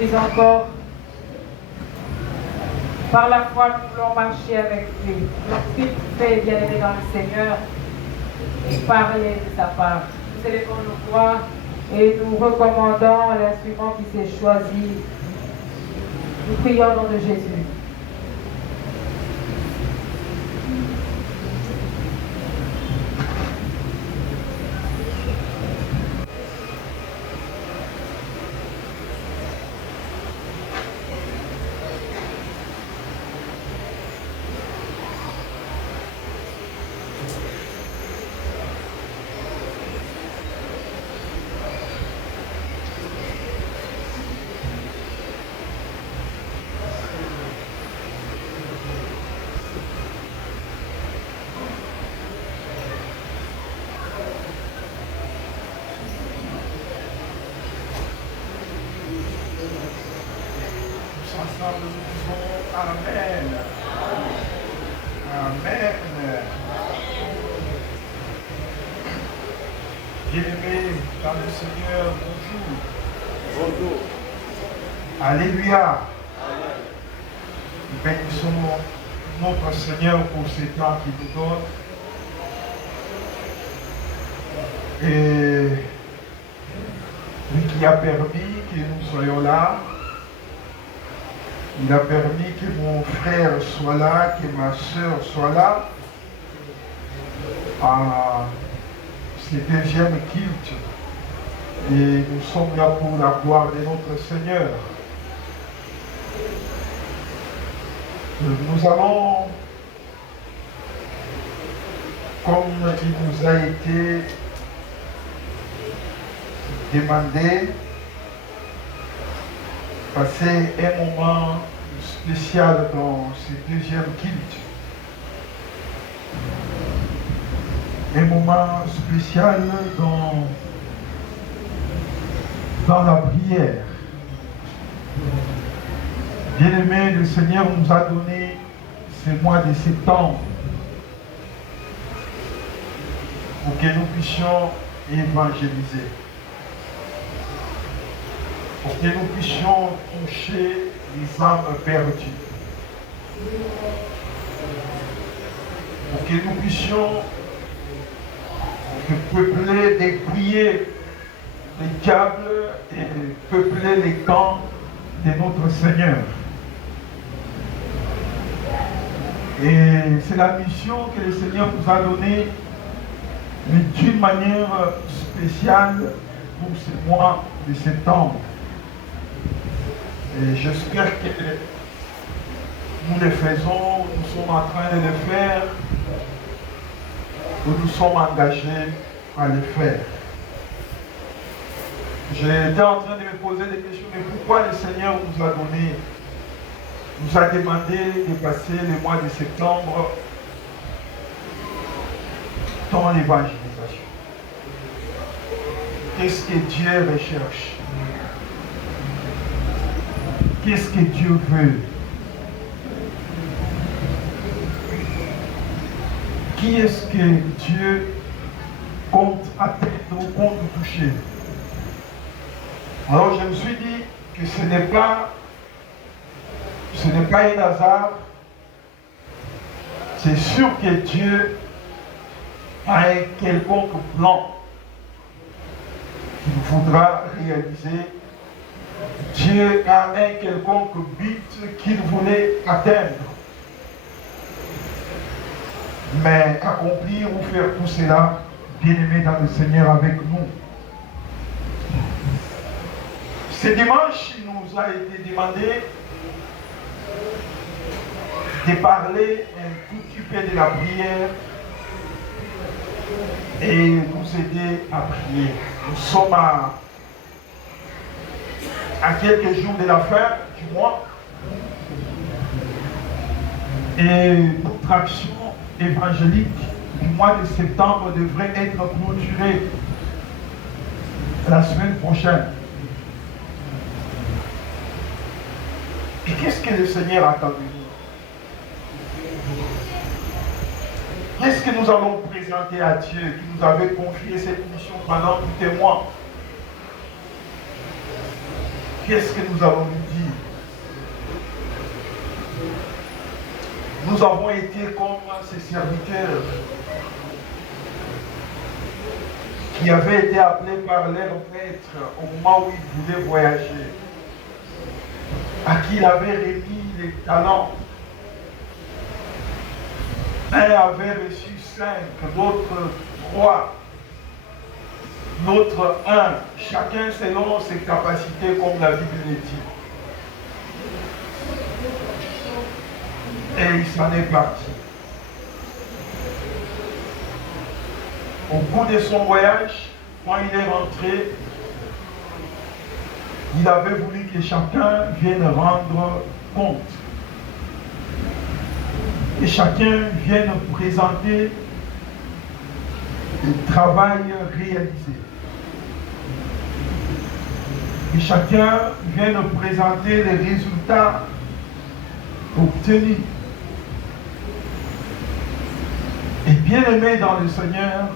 Puis encore, par la foi, nous voulons marcher avec lui. Lorsqu'il fait bien aimer dans le Seigneur et parler de sa part. Nous célébrons nos voix et nous recommandons l'instrument qui s'est choisi. Nous prions au nom de Jésus. Ensemble, nous disons Amen. Amen. Bien-aimés dans le Seigneur, bonjour. Bonjour. Alléluia. Bénissons notre Seigneur pour ces temps qu'il nous donne. Et lui qui a permis que nous soyons là. Il a permis que mon frère soit là, que ma soeur soit là, à ce deuxième culte. Et nous sommes là pour la gloire de notre Seigneur. Nous allons, comme il nous a été demandé, passer un moment spécial dans ce deuxième culte. Un moment spécial dans la prière. Bien-aimé, le Seigneur nous a donné ce mois de septembre pour que nous puissions évangéliser. Pour que nous puissions toucher les âmes perdues. Pour que nous puissions peupler, dépouiller les diables et peupler les camps de notre Seigneur. Et c'est la mission que le Seigneur nous a donnée, mais d'une manière spéciale pour ce mois de septembre. Et j'espère que nous le faisons, nous sommes en train de le faire, ou nous sommes engagés à le faire. J'étais en train de me poser des questions, mais pourquoi le Seigneur nous a donné, nous a demandé de passer le mois de septembre dans l'évangélisation? Qu'est-ce que Dieu recherche? Qu'est-ce que Dieu veut? Qui est-ce que Dieu compte atteindre ou compte toucher? Alors je me suis dit que ce n'est pas un hasard. C'est sûr que Dieu a un quelconque plan qu'il faudra réaliser. Dieu a un quelconque but qu'il voulait atteindre. Mais accomplir ou faire tout cela, bien-aimé dans le Seigneur avec nous. Ce dimanche, il nous a été demandé de parler un tout petit peu de la prière et nous aider à prier. Nous sommes à quelques jours de la fin du mois et notre action évangélique du mois de septembre devrait être clôturée la semaine prochaine. Et qu'est-ce que le Seigneur attend de nous? Qu'est-ce que nous allons présenter à Dieu qui nous avait confié cette mission pendant tout un mois? qu'est-ce que nous allons lui dire? Nous avons été comme ces serviteurs qui avaient été appelés par leur maître au moment où ils voulaient voyager, à qui il avait remis les talents. Un avait reçu 5, l'autre 3, l'autre 1, chacun selon ses capacités, comme la Bible le dit. Et il s'en est parti. Au bout de son voyage, quand il est rentré, il avait voulu que chacun vienne rendre compte. Et chacun vienne présenter le travail réalisé. Et chacun vienne présenter les résultats obtenus. Et bien aimé dans le Seigneur,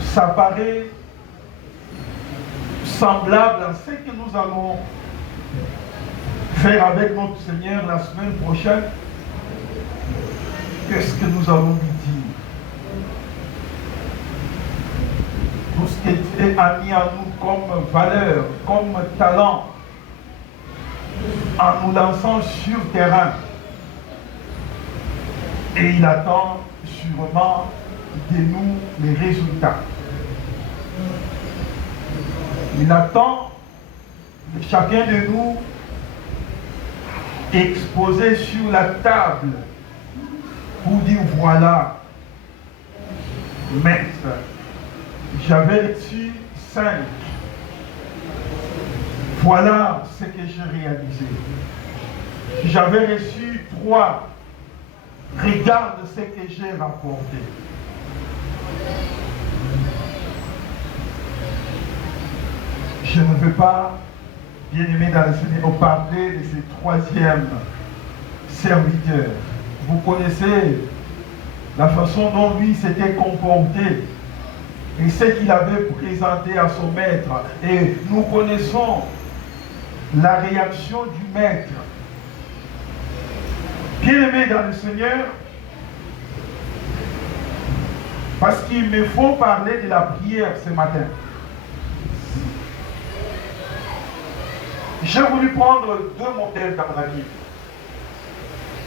ça paraît semblable à ce que nous allons faire avec notre Seigneur la semaine prochaine. Qu'est-ce que nous allons lui dire? Tout ce qu'il a mis à nous comme valeur, comme talent, en nous lançant sur terrain. Et il attend sûrement de nous les résultats. Il attend de chacun de nous exposé sur la table pour dire voilà, maître, j'avais reçu 5. Voilà ce que j'ai réalisé. J'avais reçu 3. Regarde ce que j'ai rapporté. Je ne veux pas, bien aimé dans le Seigneur, parler de ce 3e serviteur. Vous connaissez la façon dont lui s'était comporté et ce qu'il avait présenté à son maître. Et nous connaissons la réaction du maître. Bien aimé dans le Seigneur, parce qu'il me faut parler de la prière ce matin. J'ai voulu prendre 2 modèles dans la Bible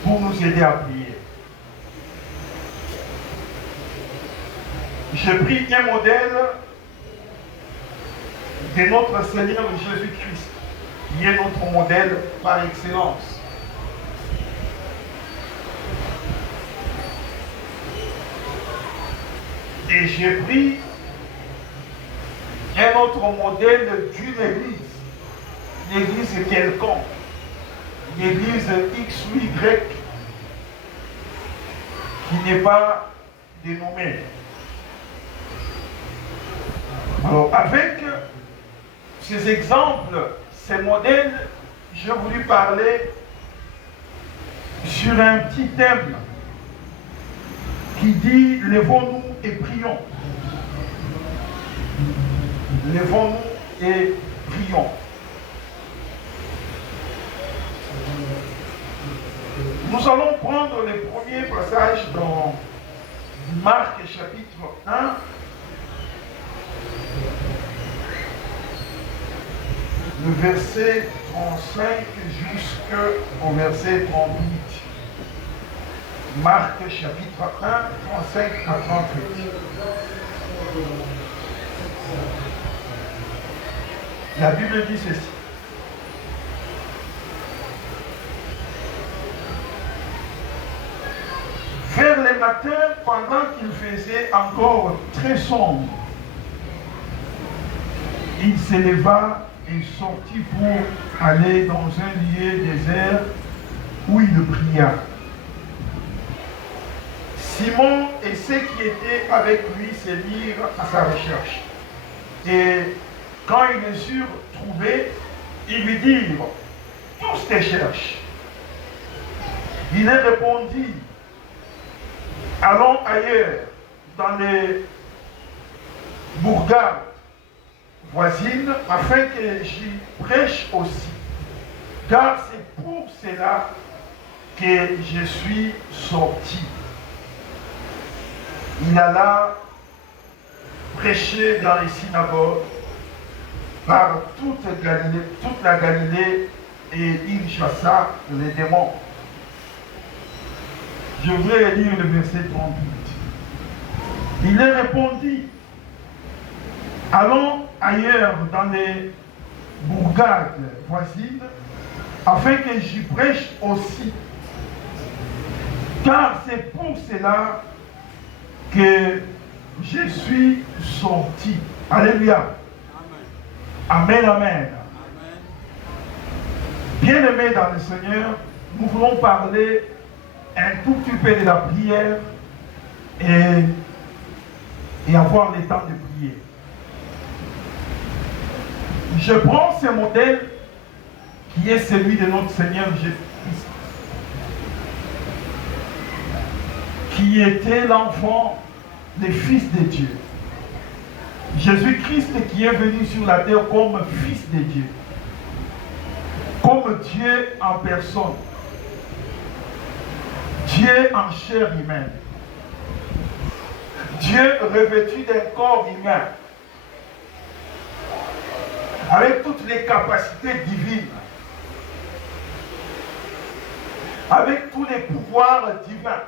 pour nous aider à prier. J'ai pris un modèle de notre Seigneur Jésus-Christ, qui est notre modèle par excellence. Et j'ai pris un autre modèle d'une église. Une église quelconque. Une église X ou Y qui n'est pas dénommée. Alors, avec ces exemples, ces modèles, j'ai voulu parler sur un petit thème qui dit « Lèvons-nous et prions ». Lèvons-nous et prions. Nous allons prendre les premiers passages dans Marc chapitre 1. Le verset 35 jusqu'au verset 38. Marc chapitre 1, 35 à 38. La Bible dit ceci. Vers le matin, pendant qu'il faisait encore très sombre, il s'éleva et sortit pour aller dans un lieu désert où il pria. Simon et ceux qui étaient avec lui se mirent à sa recherche. Et quand ils le surent trouvé, ils lui dirent, tous te cherchent. Il leur répondit, allons ailleurs, dans les bourgades, voisine afin que j'y prêche aussi. Car c'est pour cela que je suis sorti. Il alla prêcher dans les synagogues par toute la Galilée, et il chassa les démons. Je voudrais lire le verset 38. Il leur répondit, allons ailleurs dans les bourgades voisines, afin que j'y prêche aussi. Car c'est pour cela que je suis sorti. Alléluia. Amen, amen. Bien-aimés dans le Seigneur, nous voulons parler un tout petit peu de la prière et avoir le temps de prier. Je prends ce modèle qui est celui de notre Seigneur Jésus-Christ, qui était l'enfant, le Fils de Dieu. Jésus-Christ qui est venu sur la terre comme Fils de Dieu, comme Dieu en personne, Dieu en chair humaine, Dieu revêtu d'un corps humain, avec toutes les capacités divines, avec tous les pouvoirs divins.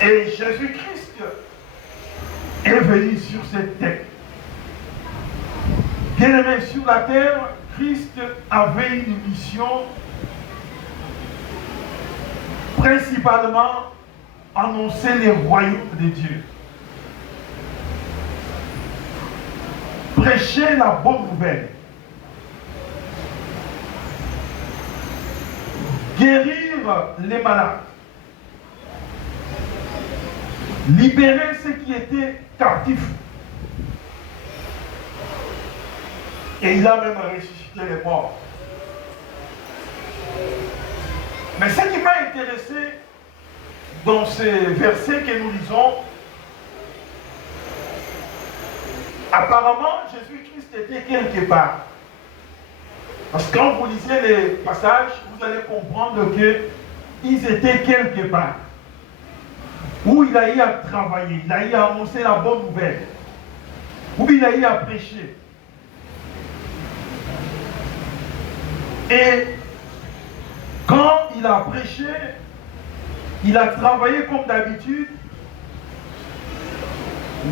Et Jésus-Christ est venu sur cette terre. Bien-aimé, sur la terre, Christ avait une mission principalement annoncer les royaumes de Dieu. Prêcher la bonne nouvelle. Guérir les malades. Libérer ceux qui étaient captifs. Et il a même ressuscité les morts. Mais ce qui m'a intéressé dans ces versets que nous lisons, apparemment Jésus-Christ était quelque part. Parce que quand vous lisez les passages, vous allez comprendre qu'ils étaient quelque part. Où il a eu à travailler, il a eu à annoncer la bonne nouvelle. Où il a eu à prêcher. Et quand il a prêché, il a travaillé comme d'habitude.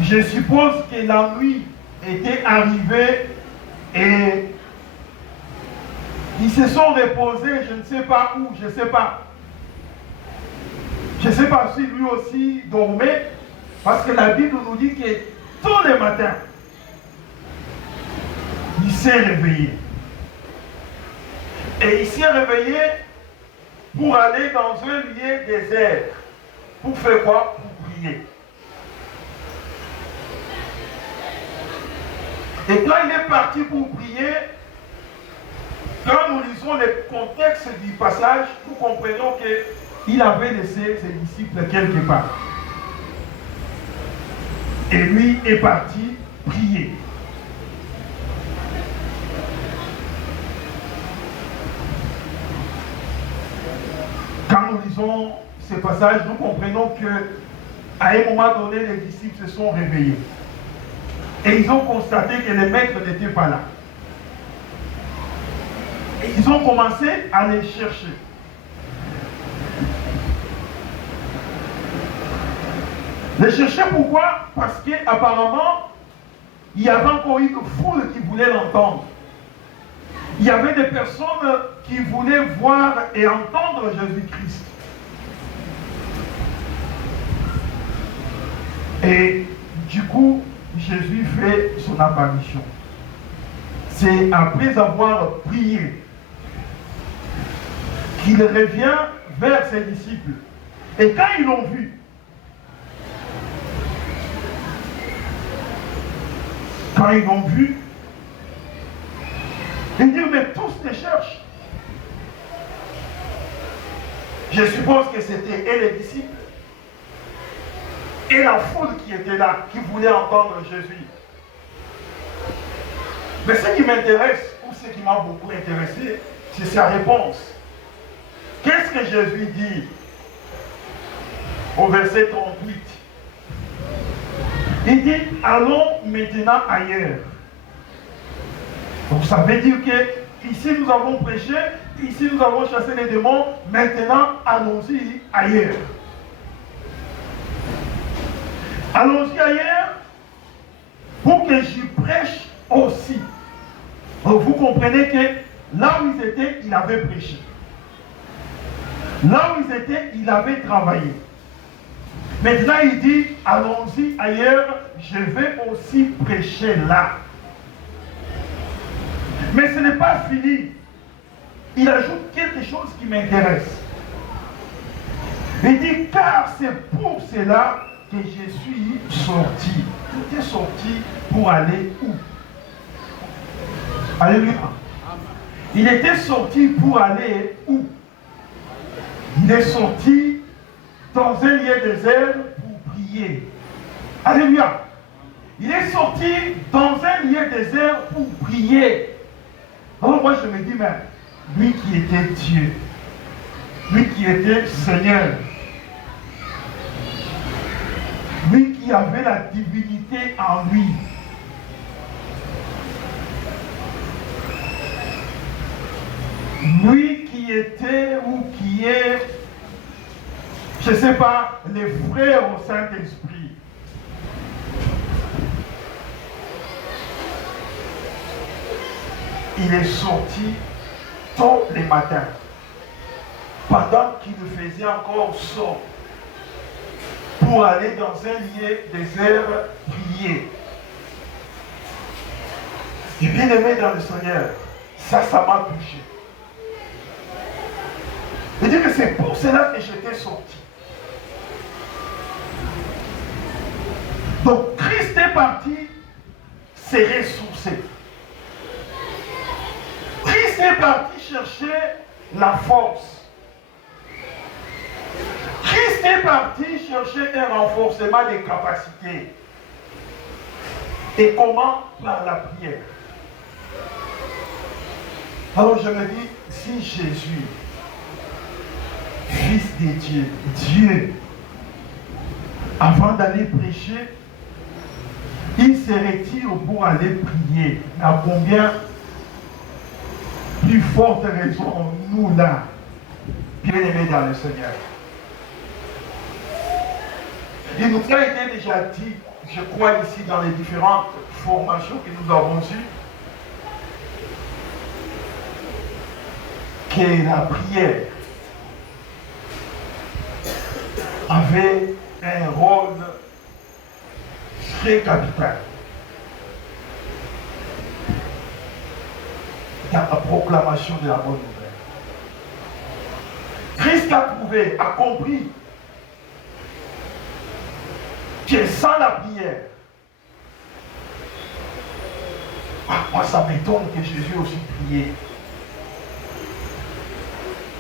Je suppose que la nuit était arrivée et ils se sont reposés, je ne sais pas où, je ne sais pas. Je ne sais pas si lui aussi dormait, parce que la Bible nous dit que tous les matins, il s'est réveillé. Et il s'est réveillé pour aller dans un lieu désert. Pour faire quoi? Pour prier. Et quand il est parti pour prier, quand nous lisons le contexte du passage, nous comprenons qu'il avait laissé ses disciples quelque part. Et lui est parti prier. Quand nous lisons ce passage, nous comprenons qu'à un moment donné, les disciples se sont réveillés. Et ils ont constaté que le maître n'était pas là. Et ils ont commencé à les chercher. Les chercher pourquoi? Parce qu'apparemment, il y avait encore une foule qui voulait l'entendre. Il y avait des personnes qui voulaient voir et entendre Jésus-Christ. Et du coup, Jésus fait son apparition. C'est après avoir prié qu'il revient vers ses disciples. Et quand ils l'ont vu, ils disent, mais tous te cherchent. Je suppose que c'était et les disciples et la foule qui était là, qui voulait entendre Jésus. Mais ce qui m'intéresse, ou ce qui m'a beaucoup intéressé, c'est sa réponse. Qu'est-ce que Jésus dit au verset 38? Il dit, allons maintenant ailleurs. Donc ça veut dire que ici nous avons prêché, ici nous avons chassé les démons, maintenant allons-y ailleurs. Allons-y ailleurs pour que j'y prêche aussi. Donc vous comprenez que là où ils étaient, il avait prêché. Là où ils étaient, il avait travaillé. Maintenant il dit, allons-y ailleurs, je vais aussi prêcher là. Mais ce n'est pas fini. Il ajoute quelque chose qui m'intéresse. Il dit, car c'est pour cela que je suis sorti. Il était sorti pour aller où? Alléluia. Il était sorti pour aller où? Il est sorti dans un lieu désert pour prier. Alléluia. Il est sorti dans un lieu désert pour prier. Alors moi je me dis, mais lui qui était Dieu, lui qui était Seigneur, lui qui avait la divinité en lui, lui qui était ou qui est, je ne sais pas, les frères au Saint-Esprit. Il est sorti tôt les matins, pendant qu'il faisait encore sombre, pour aller dans un lieu désert prier. Et bien aimé dans le Seigneur, ça m'a touché. Il dit que c'est pour cela que j'étais sorti. Donc Christ est parti se ressourcer. Christ est parti chercher la force. Christ est parti chercher un renforcement des capacités. Et comment? Par la prière. Alors je me dis, si Jésus, Fils de Dieu, Dieu, avant d'aller prêcher, il se retire pour aller prier. À combien plus forte raison, nous là, bien-aimés dans le Seigneur. Il nous a été déjà dit, je crois ici dans les différentes formations que nous avons eues, que la prière avait un rôle très capital dans la proclamation de la bonne nouvelle. Christ a prouvé, a compris que sans la prière, moi ça m'étonne que Jésus aussi priait.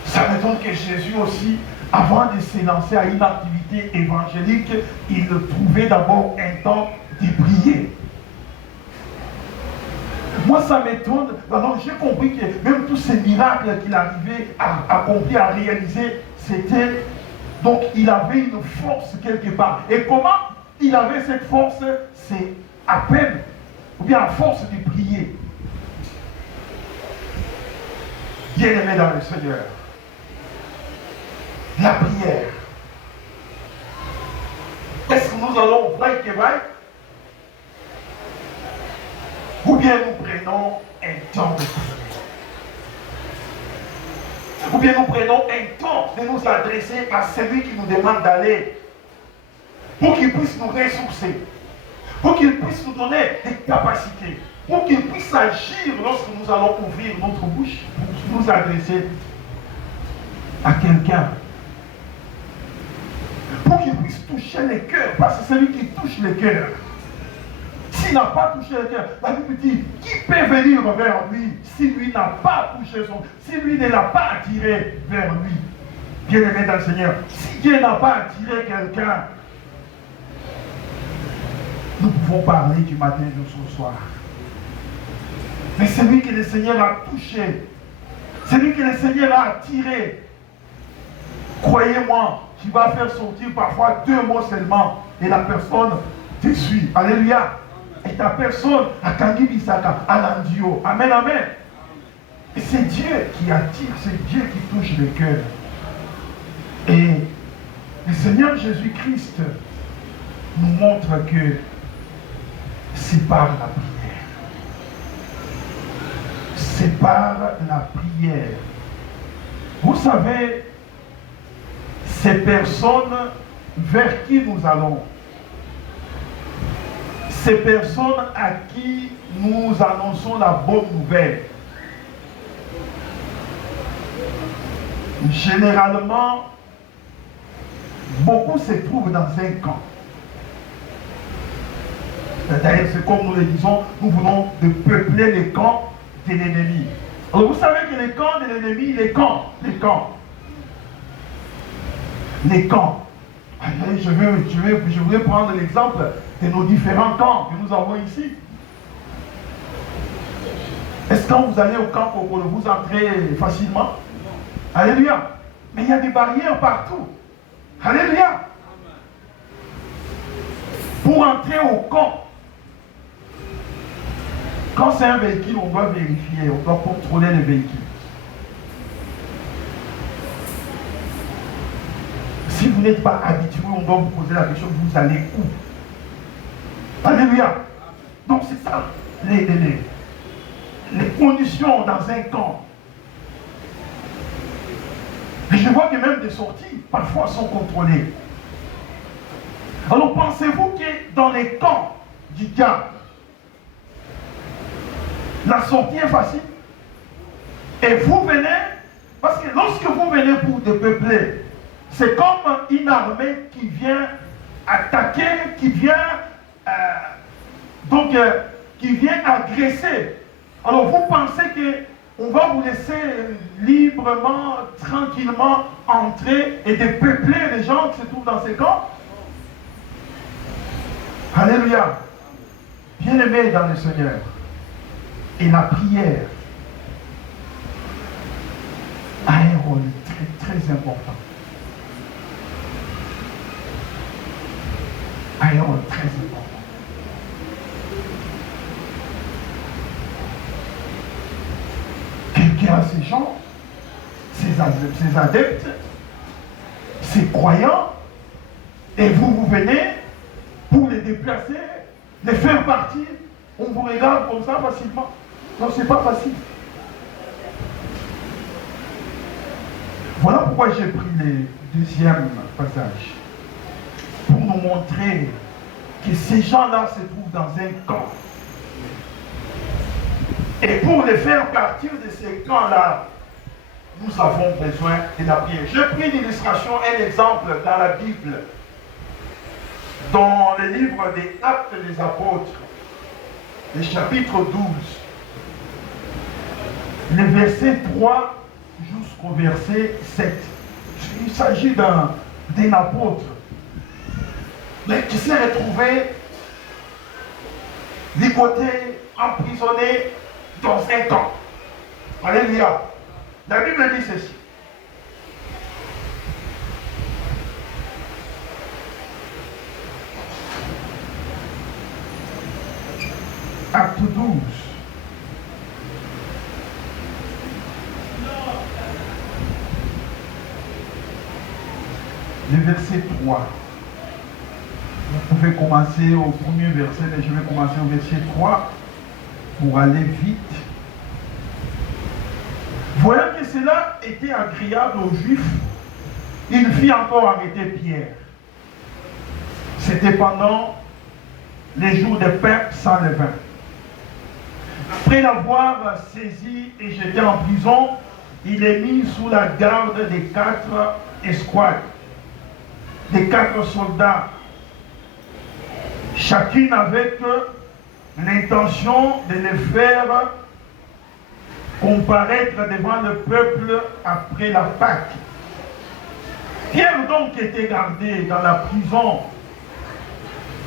Ça m'étonne que Jésus aussi, avant de se lancer à une activité évangélique, il trouvait d'abord un temps de prier. Moi, ça m'étonne. Alors, j'ai compris que même tous ces miracles qu'il arrivait à accomplir, à réaliser, c'était... Donc, il avait une force quelque part. Et comment il avait cette force? C'est à peine, ou bien à force de prier. Bien-aimé dans le Seigneur, la prière. Est-ce que nous allons vrai que vrai? Ou bien nous prenons un temps de prière? Ou bien nous prenons un temps de nous adresser à celui qui nous demande d'aller, pour qu'il puisse nous ressourcer, pour qu'il puisse nous donner des capacités, pour qu'il puisse agir lorsque nous allons ouvrir notre bouche pour nous adresser à quelqu'un. Pour qu'il puisse toucher les cœurs, parce que c'est celui qui touche les cœurs. S'il n'a pas touché les cœurs, la Bible dit, qui peut venir vers lui si lui n'a pas touché son, si lui ne l'a pas attiré vers lui? Bien-aimé dans le Seigneur, si Dieu n'a pas attiré quelqu'un, nous pouvons parler du matin jusqu'au soir. Mais celui que le Seigneur a touché, celui que le Seigneur a attiré, croyez-moi, tu vas faire sortir parfois 2 mots seulement et la personne te suit. Alléluia. Et ta personne a Kangi Bisaka, à l'Andio. Amen, amen. Et c'est Dieu qui attire, c'est Dieu qui touche le cœur. Et le Seigneur Jésus-Christ nous montre que c'est par la prière. C'est par la prière. Vous savez, ces personnes vers qui nous allons, ces personnes à qui nous annonçons la bonne nouvelle, généralement, beaucoup se trouvent dans un camp. D'ailleurs, c'est comme nous le disons, nous voulons de peupler les camps de l'ennemi. Alors vous savez que les camps de l'ennemi, les camps. Je voudrais prendre l'exemple de nos différents camps que nous avons ici. Est-ce que quand vous allez au camp, vous entrez facilement? Alléluia. Mais il y a des barrières partout. Alléluia. Pour entrer au camp, quand c'est un véhicule, on doit vérifier, on doit contrôler les véhicules. Si vous n'êtes pas habitué, on doit vous poser la question, vous allez où? Alléluia. Donc c'est ça, les conditions dans un camp. Et je vois que même des sorties, parfois, sont contrôlées. Alors pensez-vous que dans les camps du diable, la sortie est facile? Et vous venez, parce que lorsque vous venez pour dépeupler, c'est comme une armée qui vient attaquer, qui vient agresser. Alors vous pensez qu'on va vous laisser librement, tranquillement entrer et dépeupler les gens qui se trouvent dans ces camps? Alléluia. Bien-aimés dans le Seigneur. Et la prière a un rôle très très important. A un rôle très important. Quelqu'un a ces gens, ces adeptes, ces croyants, et vous venez pour les déplacer, les faire partir. On vous regarde comme ça facilement. Non, c'est pas facile. Voilà pourquoi j'ai pris le deuxième passage. Pour nous montrer que ces gens-là se trouvent dans un camp. Et pour les faire partir de ces camps-là, nous avons besoin de la prière. J'ai pris une illustration, un exemple dans la Bible, dans le livre des Actes des Apôtres, le chapitre 12, le verset 3 jusqu'au verset 7. Il s'agit d'un apôtre, mais qui s'est retrouvé ligoté, emprisonné dans un camp. Alléluia. La Bible dit ceci. Acte 12. Le verset 3. Vous pouvez commencer au premier verset, mais je vais commencer au verset 3 pour aller vite. Voyant que cela était agréable aux Juifs, il fit encore arrêter Pierre. C'était pendant les jours de pain sans levain. Après l'avoir saisi et jeté en prison, il est mis sous la garde des 4 escouades, des 4 soldats, chacune avec l'intention de les faire comparaître devant le peuple après la Pâque. Pierre donc était gardé dans la prison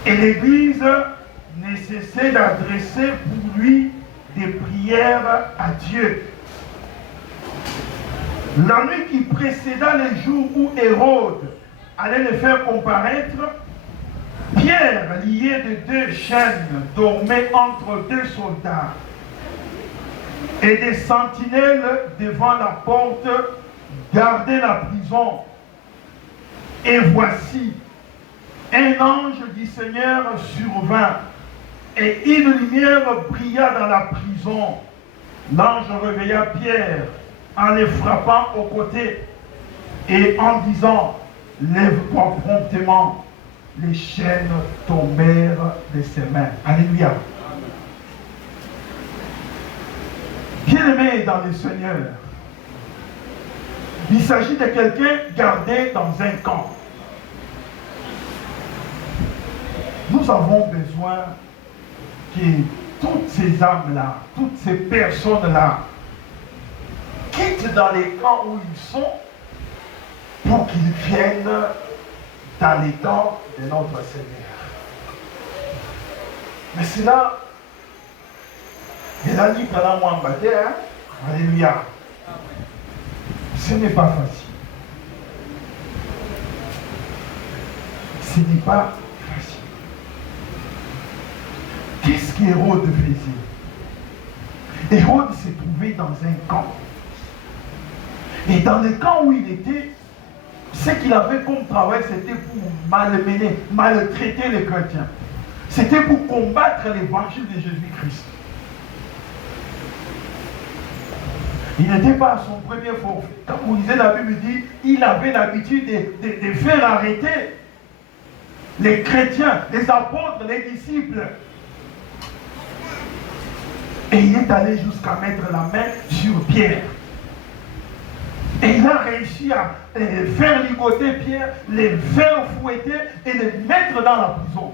et l'Église ne cessait d'adresser pour lui des prières à Dieu. La nuit qui précéda les jours où Hérode allait le faire comparaître, Pierre, lié de 2 chaînes, dormait entre 2 soldats. Et des sentinelles devant la porte gardaient la prison. Et voici, un ange du Seigneur survint, et une lumière brilla dans la prison. L'ange réveilla Pierre en le frappant au côté et en disant, lève-toi promptement. Les chaînes tombèrent de ses mains. Alléluia. Bien-aimé dans le Seigneur, il s'agit de quelqu'un gardé dans un camp. Nous avons besoin que toutes ces âmes-là, toutes ces personnes-là, quittent dans les camps où ils sont pour qu'ils viennent dans les camps de notre Seigneur. Mais c'est là, il a dit pendant moi en bataille, alléluia. Ce n'est pas facile. Ce n'est pas facile. Qu'est-ce qu'Hérode faisait? Hérode s'est trouvé dans un camp. Et dans le camp où il était, ce qu'il avait comme travail, c'était pour malmener, maltraiter les chrétiens. C'était pour combattre l'évangile de Jésus-Christ. Il n'était pas à son premier forfait. Comme vous lisez la Bible, dit, il avait l'habitude de faire arrêter les chrétiens, les apôtres, les disciples. Et il est allé jusqu'à mettre la main sur Pierre. Et il a réussi à faire ligoter Pierre, les faire fouetter et les mettre dans la prison.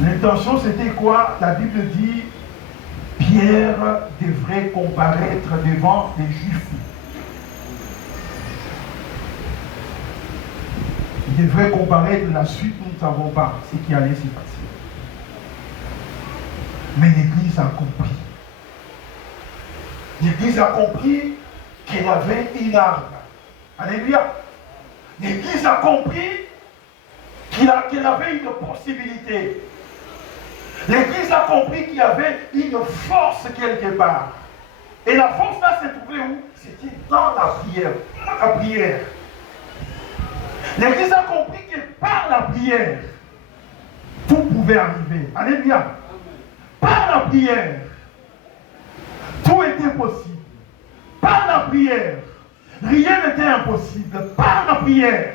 L'intention c'était quoi? La Bible dit, Pierre devrait comparaître devant les Juifs. Il devrait comparaître la suite, nous ne savons pas ce qui allait s'y passer. Mais l'Église a compris. L'Église a compris qu'elle avait une arme. Alléluia. L'Église a compris qu'elle avait une possibilité. L'Église a compris qu'il y avait une force quelque part. Et la force là s'est trouvée où? C'était dans la prière. La prière. L'Église a compris que par la prière, tout pouvait arriver. Alléluia. Par la prière, tout était possible. Par la prière, rien n'était impossible. Par la prière,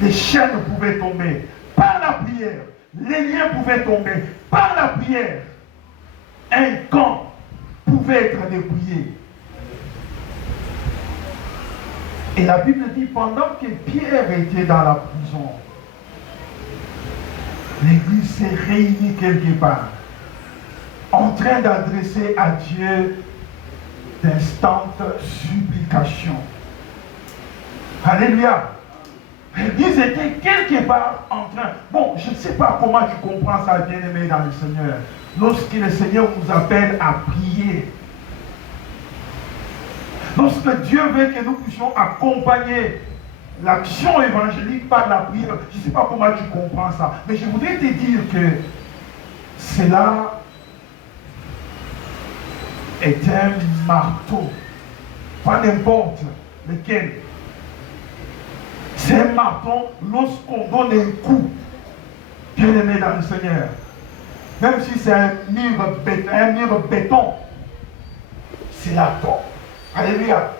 les chaînes pouvaient tomber. Par la prière, les liens pouvaient tomber. Par la prière, un camp pouvait être dépouillé. Et la Bible dit, pendant que Pierre était dans la prison, l'Église s'est réunie quelque part, en train d'adresser à Dieu d'instantes supplications. Alléluia. L'Église était quelque part en train. Bon, je ne sais pas comment tu comprends ça, bien-aimé dans le Seigneur. Lorsque le Seigneur nous appelle à prier, lorsque Dieu veut que nous puissions accompagner l'action évangélique par la prière, je ne sais pas comment tu comprends ça, mais je voudrais te dire que cela est un marteau, pas n'importe lequel. C'est un marteau lorsqu'on donne un coup, bien aimé dans le Seigneur. Même si c'est un mur béton, c'est la tombe. Alléluia.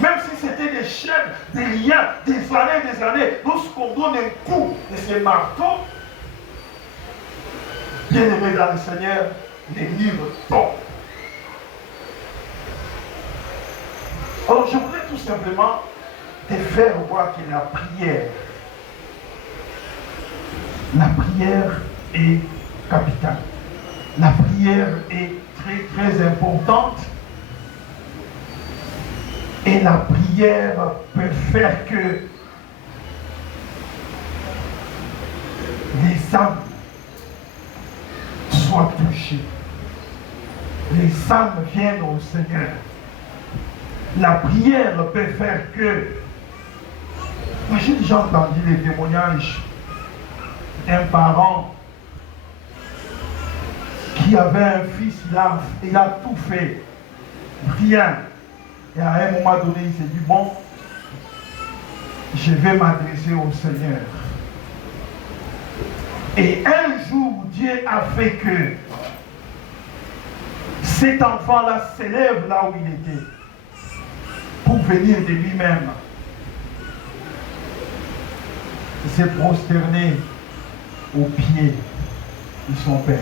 Même si c'était des chaînes, des liens, des années, lorsqu'on donne un coup de ces marteaux, bien aimé dans le Seigneur, les murs tombent. Alors je voudrais tout simplement te faire voir que la prière est capitale. La prière est très très importante. Et la prière peut faire que les âmes soient touchées. Les âmes viennent au Seigneur. La prière peut faire que... Moi, j'ai déjà entendu les témoignages d'un parent qui avait un fils, il a tout fait, rien. Et à un moment donné, il s'est dit, bon, je vais m'adresser au Seigneur. Et un jour, Dieu a fait que cet enfant-là s'élève là où il était pour venir de lui-même. Il s'est prosterné aux pieds de son père.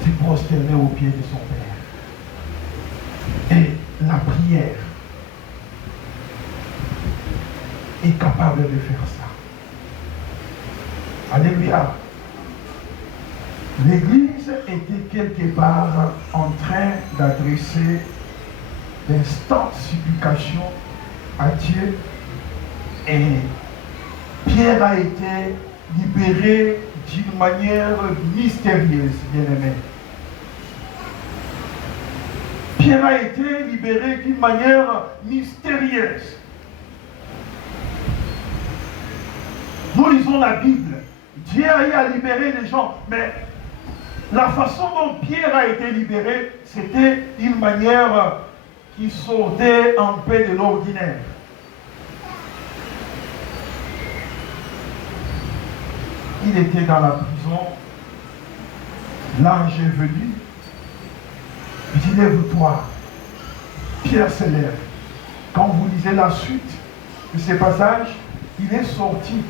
Il s'est prosterné aux pieds de son père. Et la prière est capable de faire ça. Alléluia. L'Église était quelque part en train d'adresser d'instantes supplications à Dieu et Pierre a été libéré d'une manière mystérieuse, bien-aimé. Pierre a été libéré d'une manière mystérieuse. Nous lisons la Bible. Dieu a libéré les gens, mais la façon dont Pierre a été libéré, c'était d'une manière qui sortait un peu de l'ordinaire. Il était dans la prison, l'ange est venu, il dit lève-toi. Pierre se lève. Quand vous lisez la suite de ces passages, il est sorti.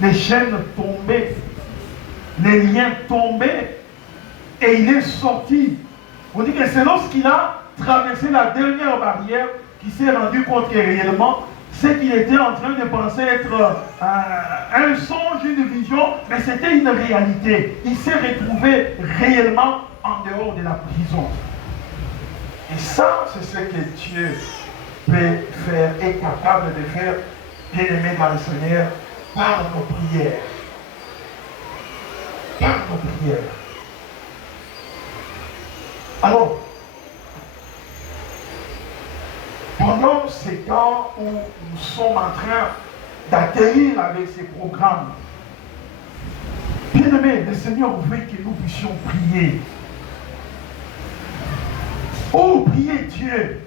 Les chaînes tombaient, les liens tombaient, et il est sorti. On dit que c'est lorsqu'il a traversé la dernière barrière qu'il s'est rendu compte que réellement, ce qu'il était en train de penser être un songe, une vision, mais c'était une réalité. Il s'est retrouvé réellement en dehors de la prison. Et ça, c'est ce que Dieu peut faire, est capable de faire, bien aimé dans le Seigneur, par nos prières. Par nos prières. Alors, pendant ces temps où nous sommes en train d'atterrir avec ces programmes, bien aimé, le Seigneur veut que nous puissions prier. Oh, priez Dieu.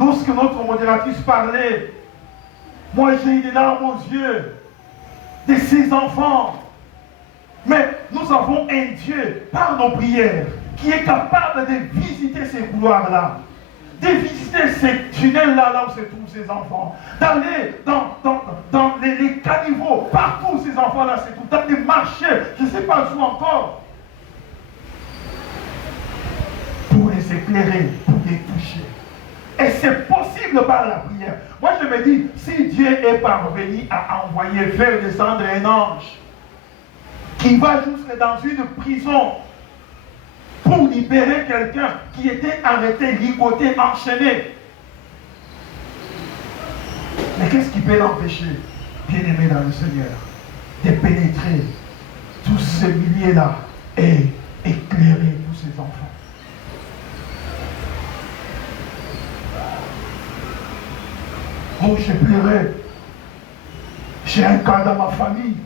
Lorsque notre modératrice parlait, moi j'ai eu des larmes aux yeux de ses enfants. Mais nous avons un Dieu, par nos prières, qui est capable de visiter ces couloirs-là, de visiter ces tunnels-là, là où se trouvent ces enfants, d'aller dans les caniveaux, partout où ces enfants-là se trouvent, dans des marchés, je ne sais pas où encore, pour les éclairer, pour les toucher. Et c'est possible par la prière. Moi je me dis, si Dieu est parvenu à envoyer, faire descendre un ange, qui va jusque dans une prison, pour libérer quelqu'un qui était arrêté, ligoté, enchaîné. Mais qu'est-ce qui peut l'empêcher, bien aimé dans le Seigneur, de pénétrer tous ces milliers-là et éclairer tous ces enfants? Oh, je pleurais. J'ai un cas dans ma famille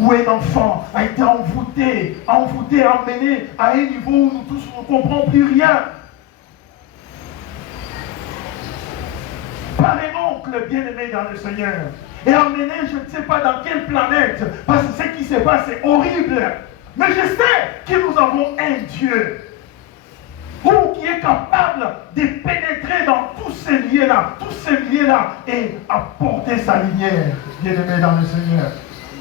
où un enfant a été envoûté, emmené à un niveau où nous tous ne comprenons plus rien. Par un oncle bien-aimé dans le Seigneur. Et emmené, je ne sais pas dans quelle planète, parce que ce qui se passe est horrible. Mais je sais que nous avons un Dieu qui est capable de pénétrer dans tous ces liens-là, et apporter sa lumière, bien-aimé dans le Seigneur.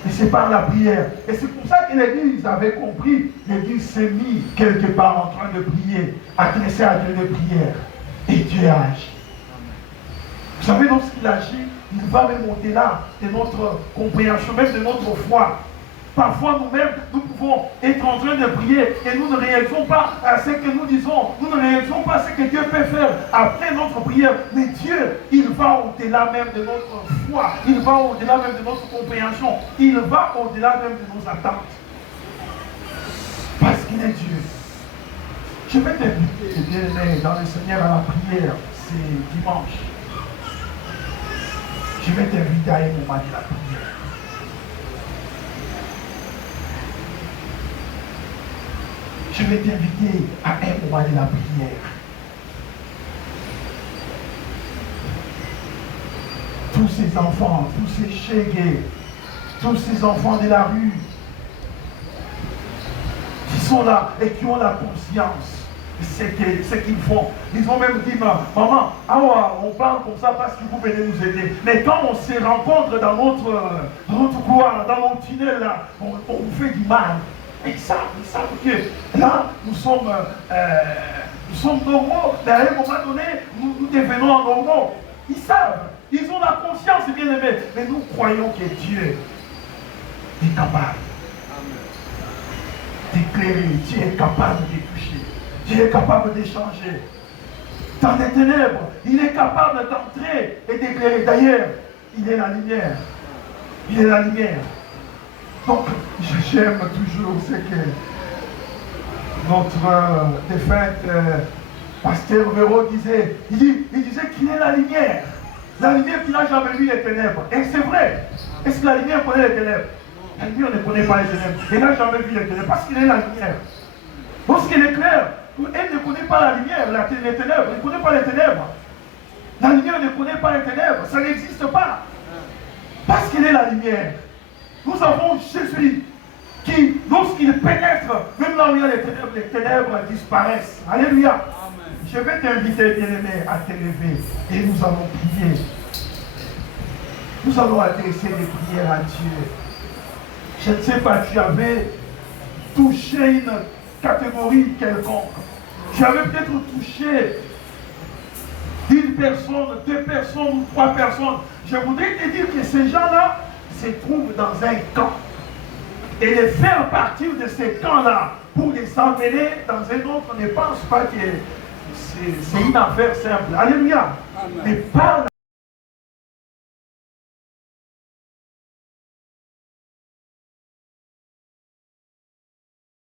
Et c'est par la prière. Et c'est pour ça que l'Église avait compris. L'Église s'est mise quelque part en train de prier, adressée à Dieu de prière. Et Dieu agit. Vous savez, lorsqu'il agit, il va même au-delà de notre compréhension, même de notre foi. Parfois nous-mêmes, nous pouvons être en train de prier et nous ne réalisons pas ce que nous disons. Nous ne réalisons pas ce que Dieu peut faire après notre prière. Mais Dieu, il va au-delà même de notre foi. Il va au-delà même de notre compréhension. Il va au-delà même de nos attentes. Parce qu'il est Dieu. Je vais t'inviter, bien-aimé, dans le Seigneur à la prière. C'est dimanche. Je vais t'inviter à un moment de la prière. Je vais t'inviter à un moment de la prière. Tous ces enfants, tous ces chégués, tous ces enfants de la rue qui sont là et qui ont la conscience de ce qu'ils font. Ils ont même dit, maman, on parle comme ça parce que vous venez nous aider. Mais quand on se rencontre dans notre couloir, dans notre tunnel, là, on vous fait du mal. Et ils savent que là, nous sommes normaux, mais à un moment donné, nous devenons anormaux. Ils savent, ils ont la conscience, bien aimé. Mais nous croyons que Dieu est capable d'éclairer, Dieu est capable de toucher, Dieu est capable d'échanger. Dans les ténèbres, il est capable d'entrer et d'éclairer. D'ailleurs, il est la lumière. Il est la lumière. Donc, j'aime toujours ce que notre défunt pasteur Véro disait. Il disait qu'il est la lumière. La lumière qui n'a jamais vu les ténèbres. Et c'est vrai. Est-ce que la lumière connaît les ténèbres? La lumière ne connaît pas les ténèbres. Elle n'a jamais vu les ténèbres parce qu'il est la lumière. Lorsqu'il est clair, elle ne connaît pas la lumière, les ténèbres. Elle ne connaît pas les ténèbres. La lumière ne connaît pas les ténèbres. Ça n'existe pas. Parce qu'il est la lumière. Nous avons Jésus qui, lorsqu'il pénètre, même là où il y a les ténèbres disparaissent. Alléluia. Amen. Je vais t'inviter, bien-aimé, à te lever et nous allons prier. Nous allons adresser des prières à Dieu. Je ne sais pas, tu avais touché une catégorie quelconque. Tu avais peut-être touché une personne, 2 personnes ou 3 personnes. Je voudrais te dire que ces gens-là se trouvent dans un camp. Et les faire partir de ces camps-là pour les emmener dans un autre, ne pense pas que c'est une affaire simple. Alléluia. Amen. Mais par